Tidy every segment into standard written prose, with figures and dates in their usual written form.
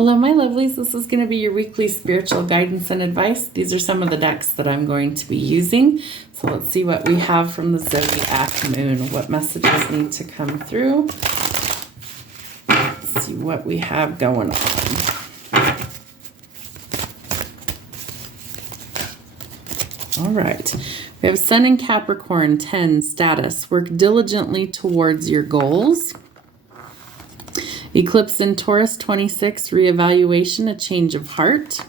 Hello, my lovelies. This is going to be your weekly spiritual guidance and advice. These are some of the decks that I'm going to be using. So let's see what we have from the Zodiac Moon. What messages need to come through? Let's see what we have going on. All right. We have Sun in Capricorn, 10, status. Work diligently towards your goals. Eclipse in Taurus, 26, reevaluation, a change of heart.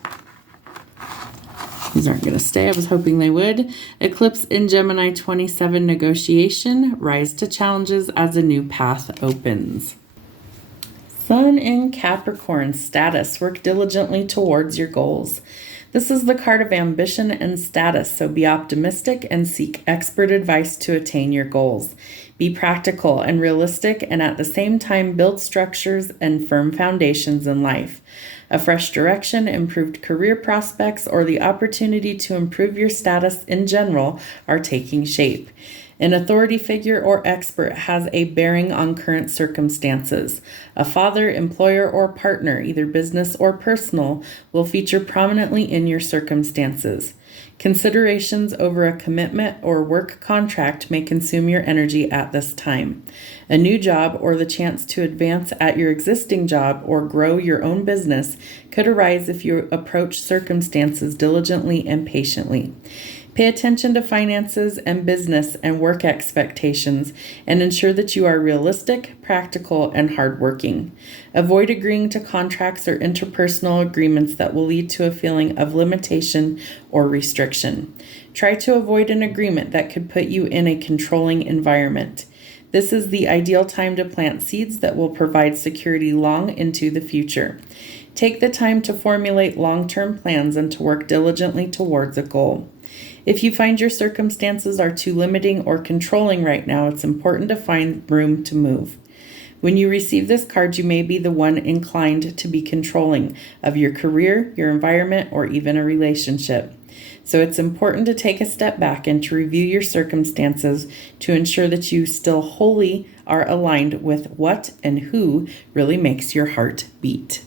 These aren't going to stay. I was hoping they would. Eclipse in Gemini, 27, negotiation, rise to challenges as a new path opens. Sun in Capricorn, status, work diligently towards your goals. This is the card of ambition and status, so be optimistic and seek expert advice to attain your goals. Be practical and realistic, and at the same time build structures and firm foundations in life. A fresh direction, improved career prospects, or the opportunity to improve your status in general are taking shape. An authority figure or expert has a bearing on current circumstances. A father, employer, or partner, either business or personal, will feature prominently in your circumstances. Considerations over a commitment or work contract may consume your energy at this time. A new job or the chance to advance at your existing job or grow your own business could arise if you approach circumstances diligently and patiently. Pay attention to finances and business and work expectations and ensure that you are realistic, practical, and hardworking. Avoid agreeing to contracts or interpersonal agreements that will lead to a feeling of limitation or restriction. Try to avoid an agreement that could put you in a controlling environment. This is the ideal time to plant seeds that will provide security long into the future. Take the time to formulate long-term plans and to work diligently towards a goal. If you find your circumstances are too limiting or controlling right now, it's important to find room to move. When you receive this card, you may be the one inclined to be controlling of your career, your environment, or even a relationship. So it's important to take a step back and to review your circumstances to ensure that you still wholly are aligned with what and who really makes your heart beat.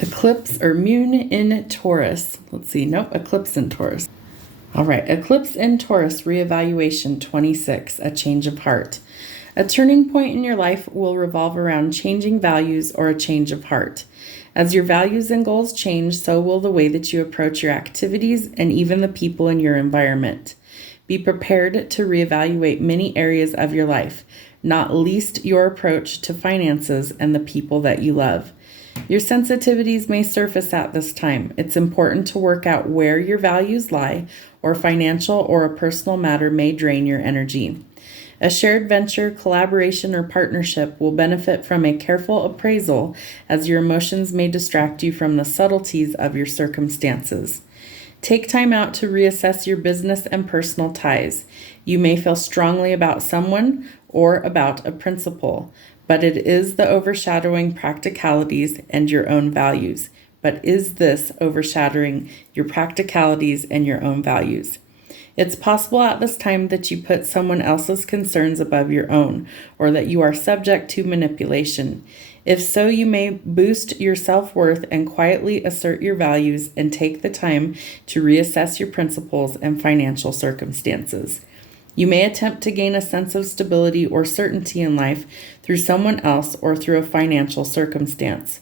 Eclipse or Moon in Taurus. Let's see. Nope, Eclipse in Taurus. All right. Eclipse in Taurus, reevaluation 26, a change of heart. A turning point in your life will revolve around changing values or a change of heart. As your values and goals change, so will the way that you approach your activities and even the people in your environment. Be prepared to reevaluate many areas of your life, not least your approach to finances and the people that you love. Your sensitivities may surface at this time. It's important to work out where your values lie, or financial or a personal matter may drain your energy. A shared venture, collaboration, or partnership will benefit from a careful appraisal, as your emotions may distract you from the subtleties of your circumstances. Take time out to reassess your business and personal ties. You may feel strongly about someone or about a principle, but it is the overshadowing practicalities and your own values. But is this overshadowing your practicalities and your own values? It's possible at this time that you put someone else's concerns above your own, or that you are subject to manipulation. If so, you may boost your self-worth and quietly assert your values and take the time to reassess your principles and financial circumstances. You may attempt to gain a sense of stability or certainty in life through someone else or through a financial circumstance.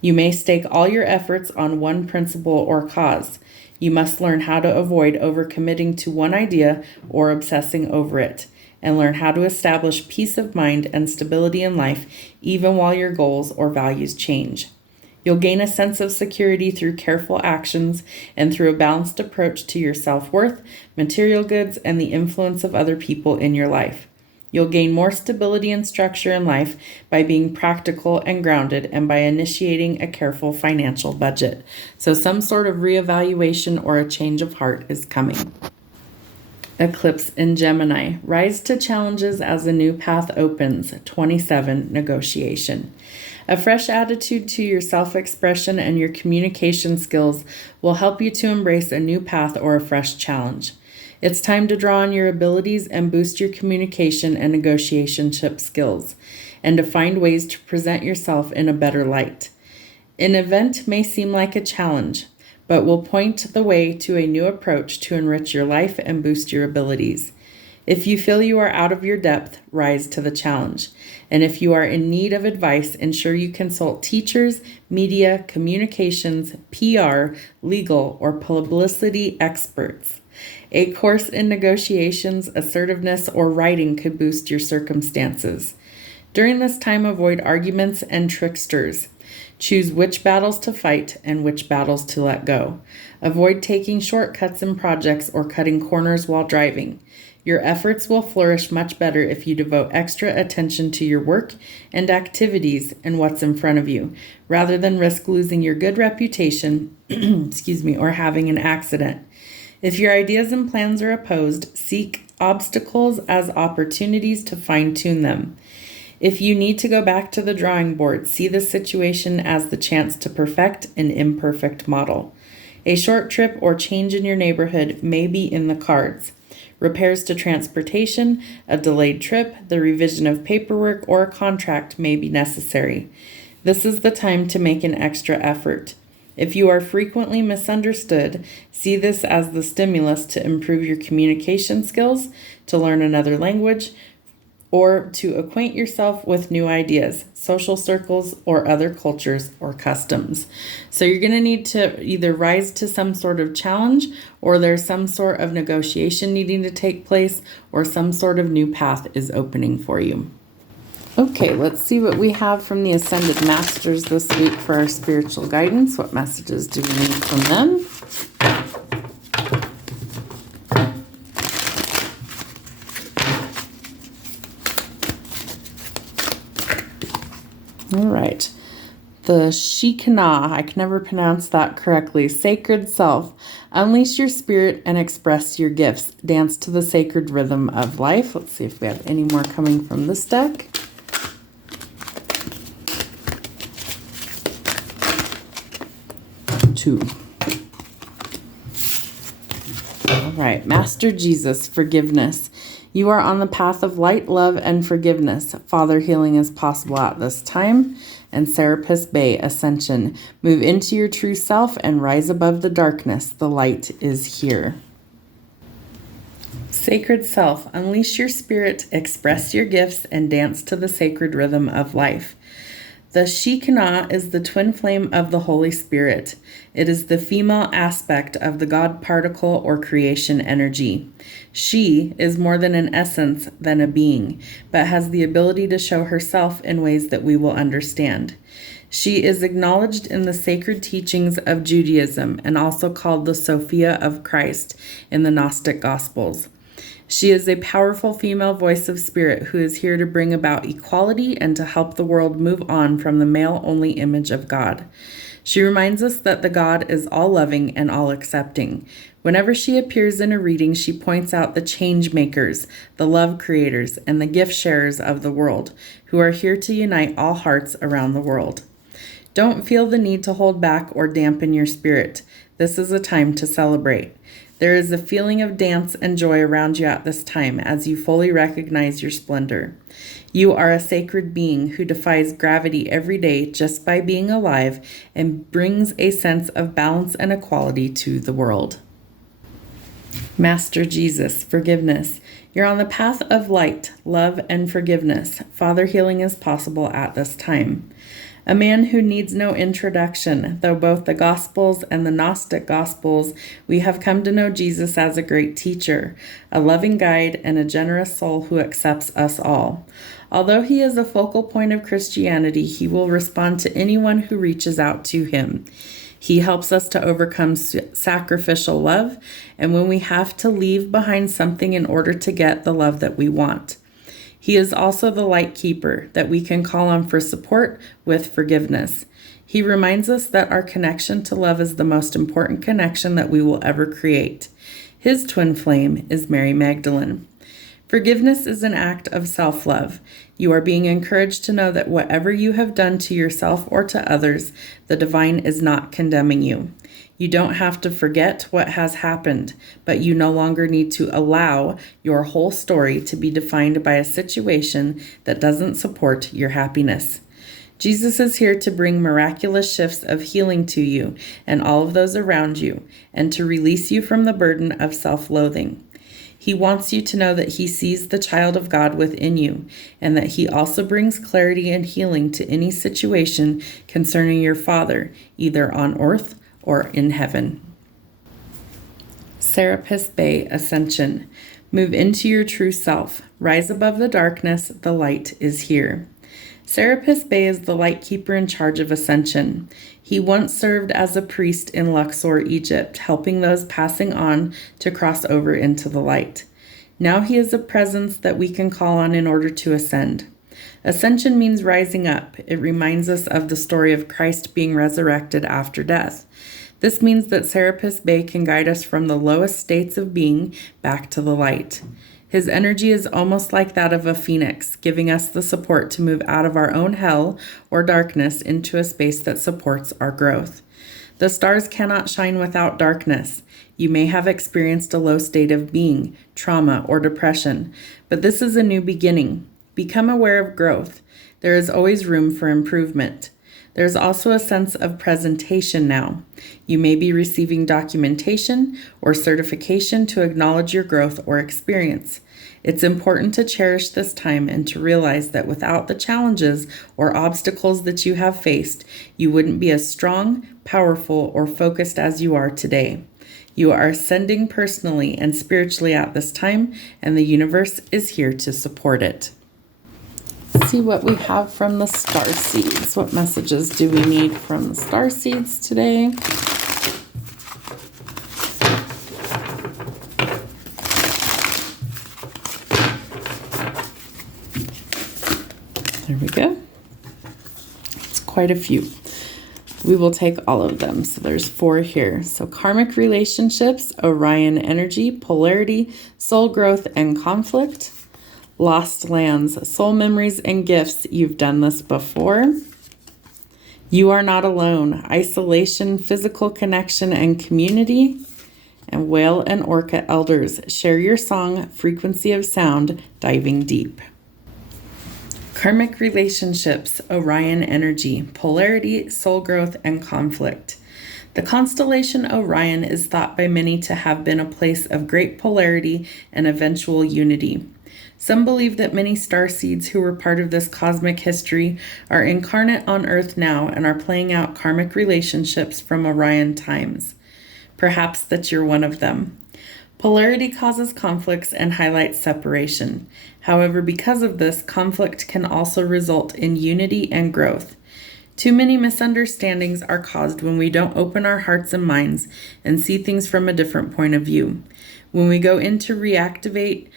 You may stake all your efforts on one principle or cause. You must learn how to avoid overcommitting to one idea or obsessing over it, and learn how to establish peace of mind and stability in life even while your goals or values change. You'll gain a sense of security through careful actions and through a balanced approach to your self-worth, material goods, and the influence of other people in your life. You'll gain more stability and structure in life by being practical and grounded and by initiating a careful financial budget. So some sort of reevaluation or a change of heart is coming. Eclipse in Gemini. Rise to challenges as a new path opens. 27, negotiation. A fresh attitude to your self-expression and your communication skills will help you to embrace a new path or a fresh challenge. It's time to draw on your abilities and boost your communication and negotiationship skills, and to find ways to present yourself in a better light. An event may seem like a challenge, but will point the way to a new approach to enrich your life and boost your abilities. If you feel you are out of your depth, rise to the challenge. And if you are in need of advice, ensure you consult teachers, media, communications, PR, legal, or publicity experts. A course in negotiations, assertiveness, or writing could boost your circumstances. During this time, avoid arguments and tricksters. Choose which battles to fight and which battles to let go. Avoid taking shortcuts in projects or cutting corners while driving. Your efforts will flourish much better if you devote extra attention to your work and activities and what's in front of you, rather than risk losing your good reputation, or having an accident. If your ideas and plans are opposed, seek obstacles as opportunities to fine-tune them. If you need to go back to the drawing board, see the situation as the chance to perfect an imperfect model. A short trip or change in your neighborhood may be in the cards. Repairs to transportation, a delayed trip, the revision of paperwork, or a contract may be necessary. This is the time to make an extra effort. If you are frequently misunderstood, see this as the stimulus to improve your communication skills, to learn another language, or to acquaint yourself with new ideas, social circles, or other cultures or customs. So you're going to need to either rise to some sort of challenge, or there's some sort of negotiation needing to take place, or some sort of new path is opening for you. Okay, let's see what we have from the Ascended Masters this week for our spiritual guidance. What messages do we need from them? All right. The Shekinah, I can never pronounce that correctly. Sacred Self. Unleash your spirit and express your gifts. Dance to the sacred rhythm of life. Let's see if we have any more coming from this deck. Two. All right. Master Jesus, forgiveness. You are on the path of light, love, and forgiveness. Father, healing is possible at this time. And Serapis Bay, ascension. Move into your true self and rise above the darkness. The light is here. Sacred Self, unleash your spirit, express your gifts, and dance to the sacred rhythm of life. The Shekinah is the twin flame of the Holy Spirit. It is the female aspect of the God particle or creation energy. She is more than an essence than a being, but has the ability to show herself in ways that we will understand. She is acknowledged in the sacred teachings of Judaism and also called the Sophia of Christ in the Gnostic Gospels. She is a powerful female voice of spirit who is here to bring about equality and to help the world move on from the male-only image of God. She reminds us that the God is all-loving and all-accepting. Whenever she appears in a reading, she points out the change makers, the love creators, and the gift sharers of the world, who are here to unite all hearts around the world. Don't feel the need to hold back or dampen your spirit. This is a time to celebrate. There is a feeling of dance and joy around you at this time as you fully recognize your splendor. You are a sacred being who defies gravity every day just by being alive and brings a sense of balance and equality to the world. Master Jesus, forgiveness. You're on the path of light, love, and forgiveness. Father, healing is possible at this time. A man who needs no introduction, though both the Gospels and the Gnostic Gospels, we have come to know Jesus as a great teacher, a loving guide, and a generous soul who accepts us all. Although he is a focal point of Christianity, he will respond to anyone who reaches out to him. He helps us to overcome sacrificial love, and when we have to leave behind something in order to get the love that we want. He is also the light keeper that we can call on for support with forgiveness. He reminds us that our connection to love is the most important connection that we will ever create. His twin flame is Mary Magdalene. Forgiveness is an act of self-love. You are being encouraged to know that whatever you have done to yourself or to others, the divine is not condemning you. You don't have to forget what has happened, but you no longer need to allow your whole story to be defined by a situation that doesn't support your happiness. Jesus is here to bring miraculous shifts of healing to you and all of those around you, and to release you from the burden of self-loathing. He wants you to know that he sees the child of God within you, and that he also brings clarity and healing to any situation concerning your Father, either on earth or in heaven. Serapis Bay Ascension. Move into your true self. Rise above the darkness. The light is here. Serapis Bay is the light keeper in charge of ascension. He once served as a priest in Luxor, Egypt, helping those passing on to cross over into the light. Now he is a presence that we can call on in order to ascend. Ascension means rising up. It reminds us of the story of Christ being resurrected after death. This means that Serapis Bay can guide us from the lowest states of being back to the light. His energy is almost like that of a phoenix, giving us the support to move out of our own hell or darkness into a space that supports our growth. The stars cannot shine without darkness. You may have experienced a low state of being, trauma, or depression, but this is a new beginning. Become aware of growth. There is always room for improvement. There's also a sense of presentation now. You may be receiving documentation or certification to acknowledge your growth or experience. It's important to cherish this time and to realize that without the challenges or obstacles that you have faced, you wouldn't be as strong, powerful, or focused as you are today. You are ascending personally and spiritually at this time, and the universe is here to support it. Let's see what we have from the star seeds. What messages do we need from the star seeds today? There we go. It's quite a few. We will take all of them. So there's 4 here. So karmic relationships, Orion energy, polarity, soul growth and conflict. Lost lands, soul memories and gifts. You've done this before. You are not alone. Isolation, physical connection and community. And whale and orca elders. Share your song, frequency of sound, diving deep. Karmic relationships, Orion energy, polarity, soul growth and conflict. The constellation Orion is thought by many to have been a place of great polarity and eventual unity. Some believe that many starseeds who were part of this cosmic history are incarnate on Earth now and are playing out karmic relationships from Orion times. Perhaps that you're one of them. Polarity causes conflicts and highlights separation. However, because of this, conflict can also result in unity and growth. Too many misunderstandings are caused when we don't open our hearts and minds and see things from a different point of view. When we go into reactive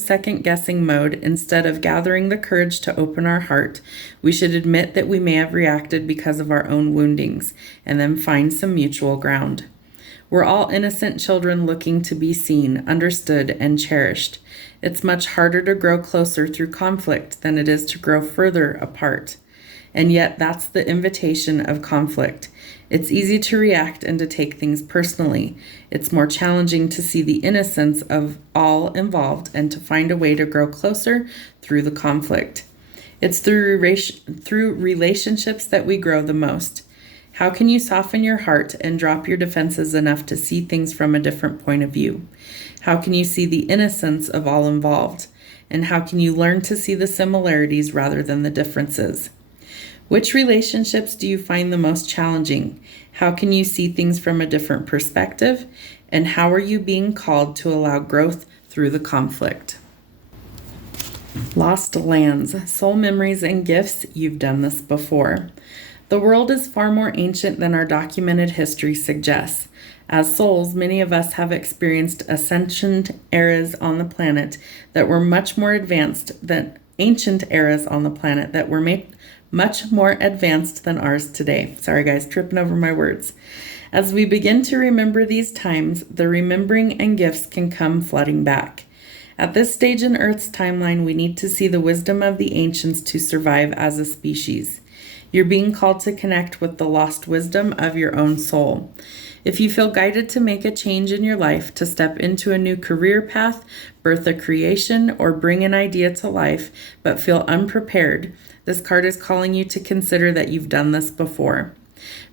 second-guessing mode, instead of gathering the courage to open our heart, we should admit that we may have reacted because of our own woundings, and then find some mutual ground. We're all innocent children looking to be seen, understood, and cherished. It's much harder to grow closer through conflict than it is to grow further apart. And yet, that's the invitation of conflict. It's easy to react and to take things personally. It's more challenging to see the innocence of all involved and to find a way to grow closer through the conflict. It's through relationships that we grow the most. How can you soften your heart and drop your defenses enough to see things from a different point of view? How can you see the innocence of all involved? And how can you learn to see the similarities rather than the differences? Which relationships do you find the most challenging? How can you see things from a different perspective? And how are you being called to allow growth through the conflict? Lost lands, soul memories and gifts. You've done this before. The world is far more ancient than our documented history suggests. As souls, many of us have experienced ascension eras on the planet that were much more advanced than ancient eras on the planet that were much more advanced than ours today. Sorry guys, tripping over my words. As we begin to remember these times, the remembering and gifts can come flooding back. At this stage in Earth's timeline, we need to see the wisdom of the ancients to survive as a species. You're being called to connect with the lost wisdom of your own soul. If you feel guided to make a change in your life, to step into a new career path, birth a creation, or bring an idea to life, but feel unprepared, this card is calling you to consider that you've done this before.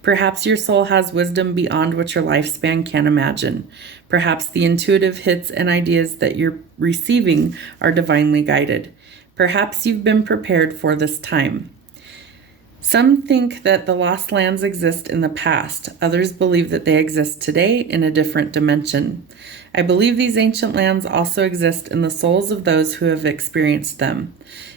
Perhaps your soul has wisdom beyond what your lifespan can imagine. Perhaps the intuitive hits and ideas that you're receiving are divinely guided. Perhaps you've been prepared for this time. Some think that the lost lands exist in the past. Others believe that they exist today in a different dimension. I believe these ancient lands also exist in the souls of those who have experienced them.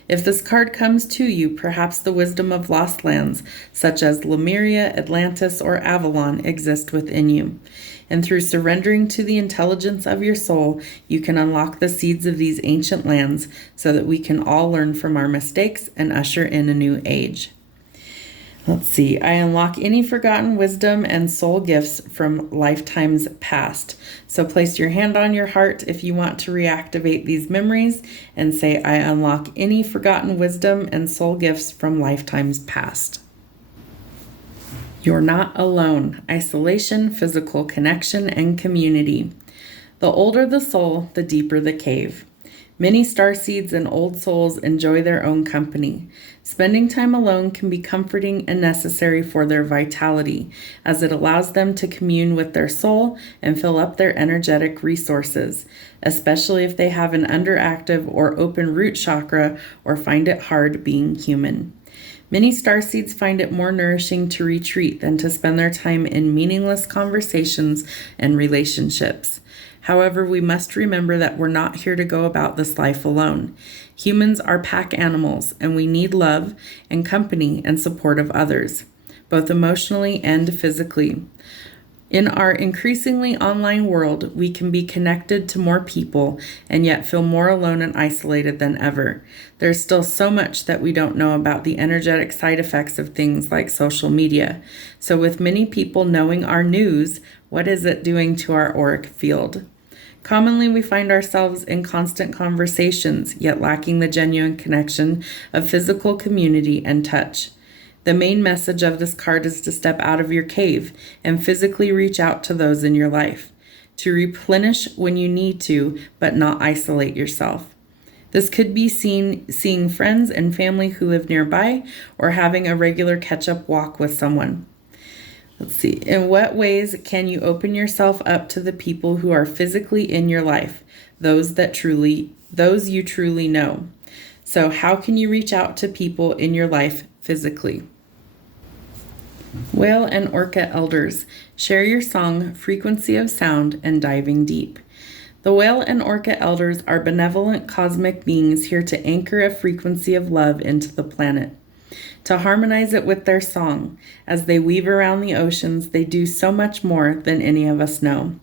If this card comes to you, perhaps the wisdom of lost lands, such as Lemuria, Atlantis, or Avalon, exist within you. And through surrendering to the intelligence of your soul, you can unlock the seeds of these ancient lands so that we can all learn from our mistakes and usher in a new age. Let's see. I unlock any forgotten wisdom and soul gifts from lifetimes past. So place your hand on your heart if you want to reactivate these memories and say, I unlock any forgotten wisdom and soul gifts from lifetimes past. You're not alone. Isolation, physical connection, and community. The older the soul, the deeper the cave. Many starseeds and old souls enjoy their own company. Spending time alone can be comforting and necessary for their vitality, as it allows them to commune with their soul and fill up their energetic resources, especially if they have an underactive or open root chakra or find it hard being human. Many starseeds find it more nourishing to retreat than to spend their time in meaningless conversations and relationships. However, we must remember that we're not here to go about this life alone. Humans are pack animals, and we need love and company and support of others, both emotionally and physically. In our increasingly online world, we can be connected to more people and yet feel more alone and isolated than ever. There's still so much that we don't know about the energetic side effects of things like social media. So with many people knowing our news, what is it doing to our auric field? Commonly, we find ourselves in constant conversations, yet lacking the genuine connection of physical community and touch. The main message of this card is to step out of your cave and physically reach out to those in your life, to replenish when you need to, but not isolate yourself. This could be seeing friends and family who live nearby, or having a regular catch-up walk with someone. Let's see. In what ways can you open yourself up to the people who are physically in your life, those you truly know? So how can you reach out to people in your life physically? Whale and Orca Elders, share your song, frequency of sound, and diving deep. The Whale and Orca Elders are benevolent cosmic beings here to anchor a frequency of love into the planet, to harmonize it with their song. As they weave around the oceans, they do so much more than any of us know.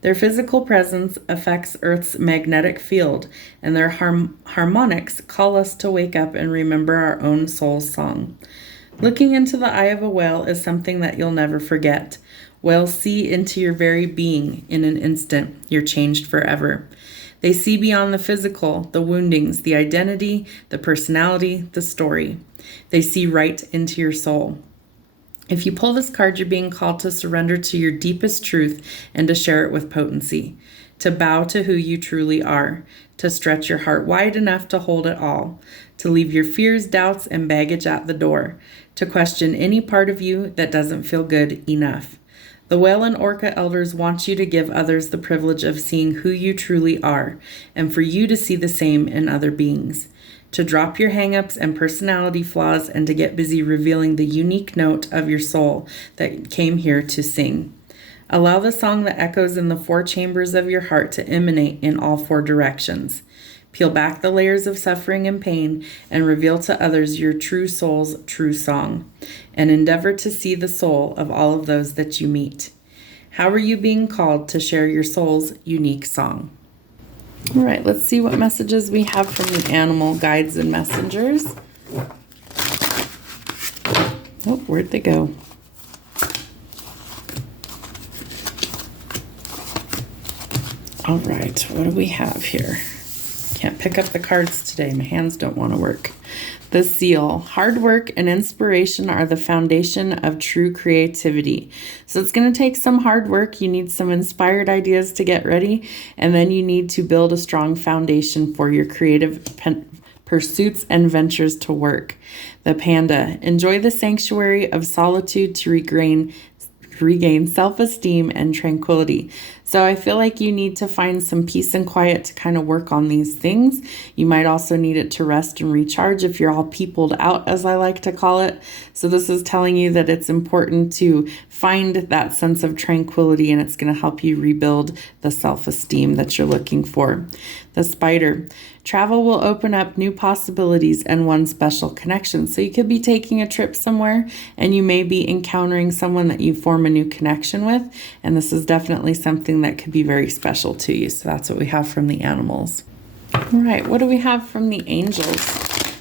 Their physical presence affects Earth's magnetic field, and their harmonics call us to wake up and remember our own soul's song. Looking into the eye of a whale is something that you'll never forget. Whales see into your very being in an instant. You're changed forever. They see beyond the physical, the woundings, the identity, the personality, the story. They see right into your soul. If you pull this card, you're being called to surrender to your deepest truth and to share it with potency, to bow to who you truly are, to stretch your heart wide enough to hold it all, to leave your fears, doubts, and baggage at the door, to question any part of you that doesn't feel good enough. The Whale and Orca Elders want you to give others the privilege of seeing who you truly are, and for you to see the same in other beings, to drop your hang-ups and personality flaws and to get busy revealing the unique note of your soul that came here to sing. Allow the song that echoes in the four chambers of your heart to emanate in all four directions. Peel back the layers of suffering and pain and reveal to others your true soul's true song, and endeavor to see the soul of all of those that you meet. How are you being called to share your soul's unique song? All right, let's see what messages we have from the animal guides and messengers. Oh, where'd they go? All right, what do we have here? Can't pick up the cards today. My hands don't want to work. The seal. Hard work and inspiration are the foundation of true creativity. So it's going to take some hard work. You need some inspired ideas to get ready, and then you need to build a strong foundation for your creative pursuits and ventures to work. The panda. Enjoy the sanctuary of solitude to regain self-esteem and tranquility. So I feel like you need to find some peace and quiet to kind of work on these things. You might also need it to rest and recharge if you're all peopled out, as I like to call it. So this is telling you that it's important to find that sense of tranquility, and it's going to help you rebuild the self-esteem that you're looking for. The spider. Travel will open up new possibilities and one special connection. So you could be taking a trip somewhere and you may be encountering someone that you form a new connection with. And this is definitely something that could be very special to you. So that's what we have from the animals. All right, what do we have from the angels?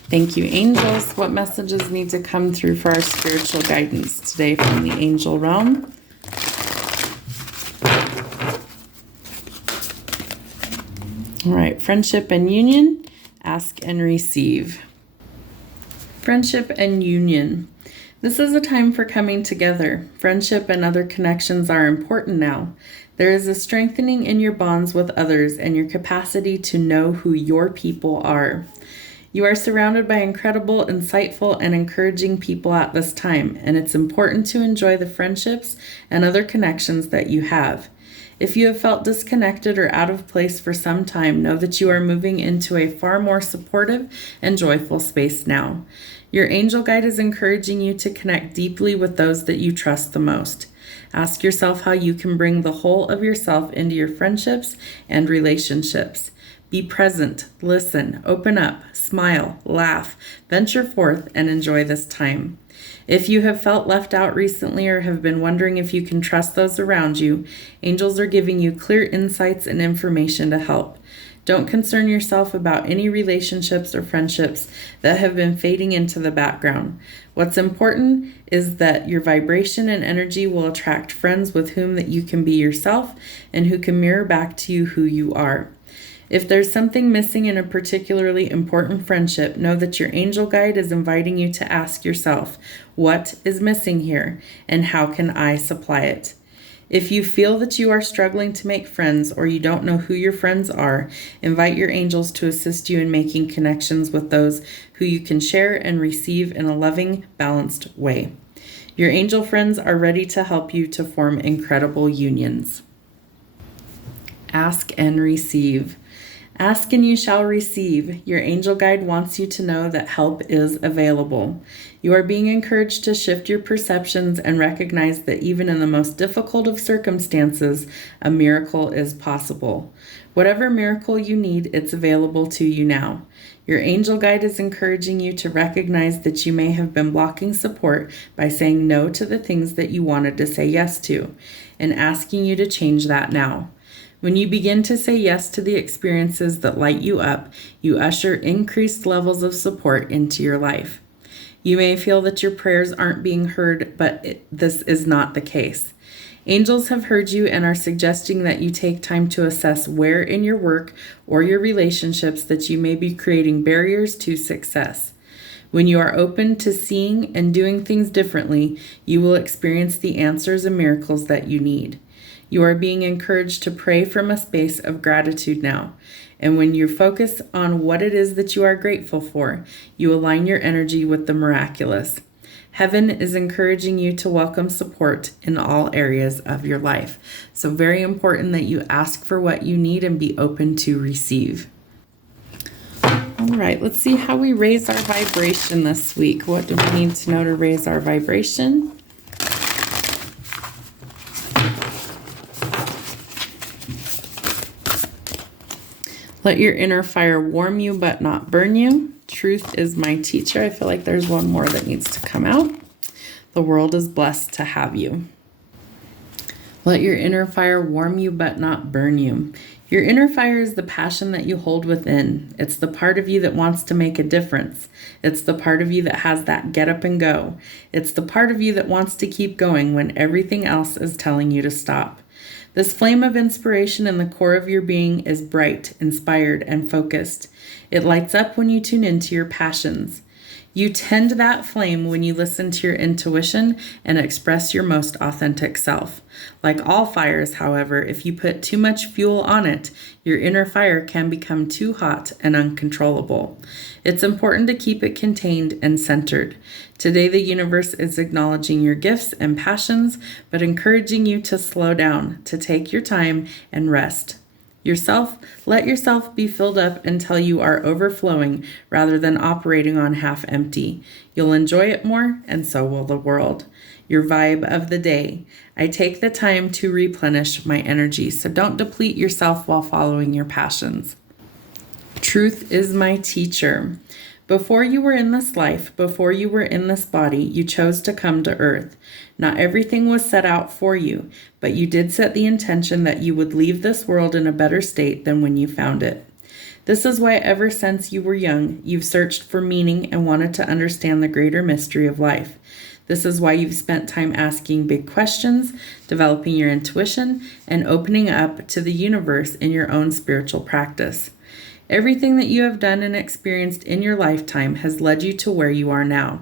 Thank you, angels. What messages need to come through for our spiritual guidance today from the angel realm? All right, friendship and union, ask and receive. Friendship and union. This is a time for coming together. Friendship and other connections are important now. There is a strengthening in your bonds with others and your capacity to know who your people are. You are surrounded by incredible, insightful, and encouraging people at this time, and it's important to enjoy the friendships and other connections that you have. If you have felt disconnected or out of place for some time, know that you are moving into a far more supportive and joyful space now. Your angel guide is encouraging you to connect deeply with those that you trust the most. Ask yourself how you can bring the whole of yourself into your friendships and relationships. Be present, listen, open up, smile, laugh, venture forth, and enjoy this time. If you have felt left out recently or have been wondering if you can trust those around you, angels are giving you clear insights and information to help. Don't concern yourself about any relationships or friendships that have been fading into the background. What's important is that your vibration and energy will attract friends with whom that you can be yourself and who can mirror back to you who you are. If there's something missing in a particularly important friendship, know that your angel guide is inviting you to ask yourself, what is missing here, and how can I supply it? If you feel that you are struggling to make friends or you don't know who your friends are, invite your angels to assist you in making connections with those who you can share and receive in a loving, balanced way. Your angel friends are ready to help you to form incredible unions. Ask and receive. Ask and you shall receive. Your angel guide wants you to know that help is available. You are being encouraged to shift your perceptions and recognize that even in the most difficult of circumstances, a miracle is possible. Whatever miracle you need, it's available to you now. Your angel guide is encouraging you to recognize that you may have been blocking support by saying no to the things that you wanted to say yes to, and asking you to change that now. When you begin to say yes to the experiences that light you up, you usher increased levels of support into your life. You may feel that your prayers aren't being heard, but this is not the case. Angels have heard you and are suggesting that you take time to assess where in your work or your relationships that you may be creating barriers to success. When you are open to seeing and doing things differently, you will experience the answers and miracles that you need. You are being encouraged to pray from a space of gratitude now. And when you focus on what it is that you are grateful for, you align your energy with the miraculous. Heaven is encouraging you to welcome support in all areas of your life. So very important that you ask for what you need and be open to receive. All right, let's see how we raise our vibration this week. What do we need to know to raise our vibration? Let your inner fire warm you but not burn you. Truth is my teacher. I feel like there's one more that needs to come out. The world is blessed to have you. Let your inner fire warm you but not burn you. Your inner fire is the passion that you hold within. It's the part of you that wants to make a difference. It's the part of you that has that get up and go. It's the part of you that wants to keep going when everything else is telling you to stop. This flame of inspiration in the core of your being is bright, inspired, and focused. It lights up when you tune into your passions. You tend that flame when you listen to your intuition and express your most authentic self. Like all fires, however, if you put too much fuel on it, your inner fire can become too hot and uncontrollable. It's important to keep it contained and centered. Today, the universe is acknowledging your gifts and passions, but encouraging you to slow down, to take your time and rest. Let yourself be filled up until you are overflowing rather than operating on half empty. You'll enjoy it more, and so will the world. Your vibe of the day. I take the time to replenish my energy, so don't deplete yourself while following your passions. Truth is my teacher. Before you were in this life, before you were in this body, you chose to come to earth. Not everything was set out for you, but you did set the intention that you would leave this world in a better state than when you found it. This is why ever since you were young, you've searched for meaning and wanted to understand the greater mystery of life. This is why you've spent time asking big questions, developing your intuition, and opening up to the universe in your own spiritual practice. Everything that you have done and experienced in your lifetime has led you to where you are now.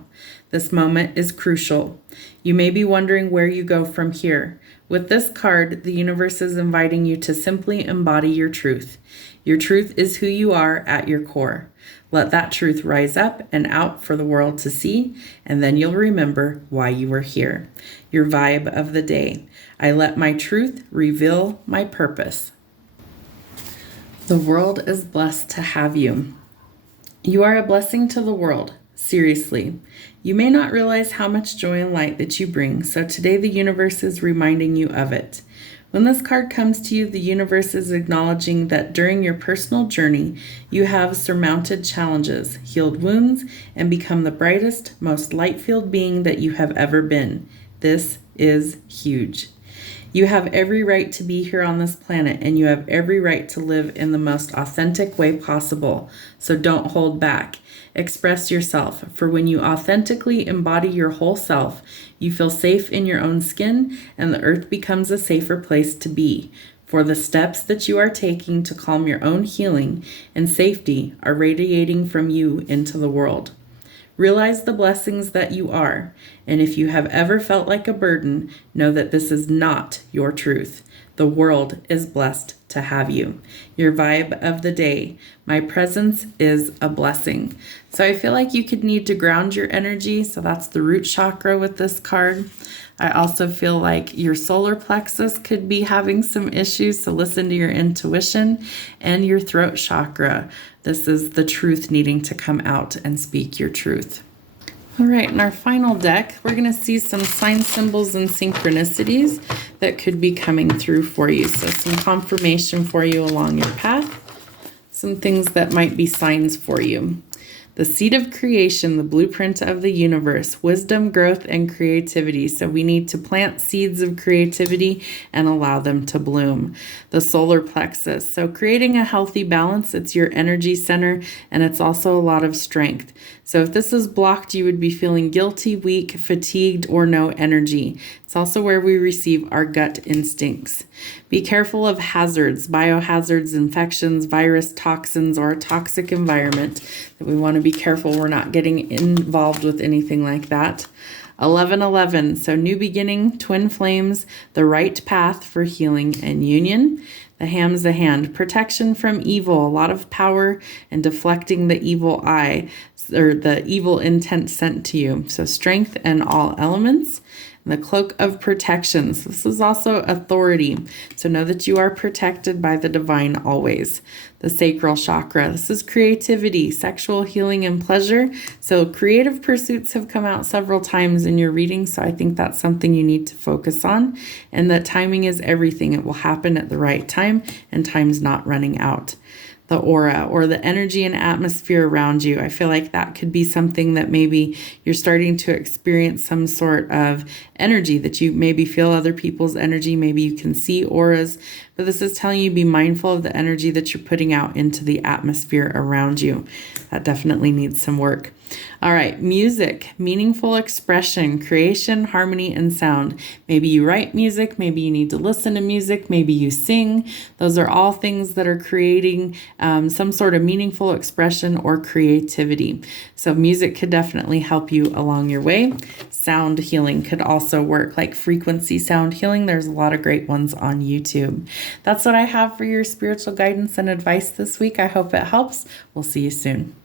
This moment is crucial. You may be wondering where you go from here. With this card, the universe is inviting you to simply embody your truth. Your truth is who you are at your core. Let that truth rise up and out for the world to see, and then you'll remember why you were here. Your vibe of the day. I let my truth reveal my purpose. The world is blessed to have you. You are a blessing to the world. Seriously. You may not realize how much joy and light that you bring, so today the universe is reminding you of it. When this card comes to you, the universe is acknowledging that during your personal journey, you have surmounted challenges, healed wounds, and become the brightest, most light-filled being that you have ever been. This is huge. You have every right to be here on this planet, and you have every right to live in the most authentic way possible. So don't hold back. Express yourself, for when you authentically embody your whole self, you feel safe in your own skin, and the earth becomes a safer place to be. For the steps that you are taking to calm your own healing and safety are radiating from you into the world. Realize the blessings that you are, and if you have ever felt like a burden, know that this is not your truth. The world is blessed to have you. Your vibe of the day. My presence is a blessing. So I feel like you could need to ground your energy. So that's the root chakra with this card. I also feel like your solar plexus could be having some issues. So listen to your intuition, and your throat chakra. This is the truth needing to come out and speak your truth. All right, in our final deck, we're going to see some signs, symbols, and synchronicities that could be coming through for you. So some confirmation for you along your path, some things that might be signs for you. The seed of creation, the blueprint of the universe, wisdom, growth, and creativity. So we need to plant seeds of creativity and allow them to bloom. The solar plexus. So creating a healthy balance, it's your energy center, and it's also a lot of strength. So if this is blocked, you would be feeling guilty, weak, fatigued, or no energy. It's also where we receive our gut instincts. Be careful of hazards, biohazards, infections, virus, toxins, or a toxic environment. That we want to be careful we're not getting involved with anything like that. 1111, so new beginning, twin flames, the right path for healing and union. The ham's the hand, protection from evil, a lot of power and deflecting the evil eye or the evil intent sent to you. So strength and all elements. The cloak of protections. This is also authority. So know that you are protected by the divine always. The sacral chakra. This is creativity, sexual healing, and pleasure. So creative pursuits have come out several times in your reading. So I think that's something you need to focus on. And that timing is everything. It will happen at the right time, and time's not running out. The aura, or the energy and atmosphere around you. I feel like that could be something that maybe you're starting to experience some sort of energy, that you maybe feel other people's energy. Maybe you can see auras. but this is telling you be mindful of the energy that you're putting out into the atmosphere around you. That definitely needs some work. All right, music, meaningful expression, creation, harmony, and sound. Maybe you write music, maybe you need to listen to music, maybe you sing. Those are all things that are creating some sort of meaningful expression or creativity. So music could definitely help you along your way. Sound healing could also work, like frequency sound healing. There's a lot of great ones on YouTube. That's what I have for your spiritual guidance and advice this week. I hope it helps. We'll see you soon.